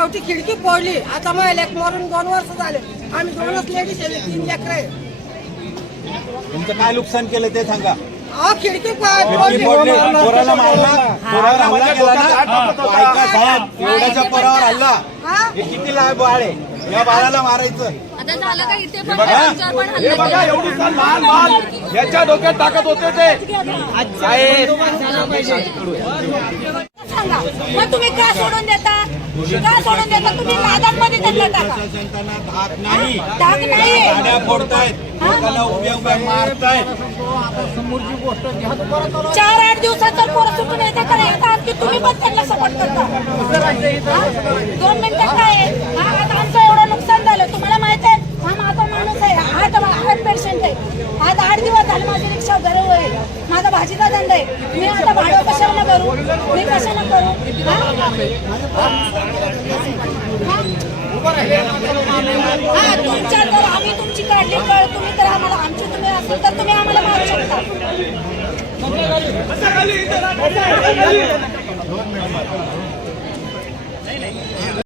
शेवटी खिडकी फोडली. आता मला एक मरून दोन वर्ष झाले. आम्ही दोनच लेडीज आहे तीन लेकर आहे. तुमचं काय नुकसान केलं ते सांगा. अहो खिडकी खिडकी फोडली. फोडली. पोराला मारला. पोराला हल्ला केला ना? ऐका साहेब एवढ्याच्या पोरावर हल्ला. हा? हे किती लहान बाळ आहे? या बाळाला मारायचं. आता झालं का इथे पण बघा. आमच्यावर पण हे हल्ला बघा केला. एवढी लहान बाल याच्या डोक्यात टाकत होते ते. साहेब सांगा. मग तुम्ही का सोडून देता? का सोडून देता तुम्ही नादांमध्ये त्यांना टाका. प्रशासन त्यांना धाक नाही. धाक नाही. गाड्या फोडतायत. लोकांना उभ्या उभ्या मारतायत. चार आठ दिवसात जर पोरं सुटून येते तर येतात की तुम्ही पण त्यांना सपोर्ट करता? दोन मिनिटं काय? हा, आता आमचं एवढं नुकसान झालं. तुम्हाला माहीत आहे हा माझा माणूस आहे. हार्ट हार्ट पेशंट आहे. आज आठ दिवस झाले माझी कशा गरव होईल. माझा भाजीचा धंदा आहे. मी आता भाडं कशाला करू? मी कशाला करू? हा? तुमच्या जर आम्ही तुमची काढली कळ तुम्ही तर आम्हाला आमची तुम्ही असेल तर तुम्ही आम्हाला मारू शकता.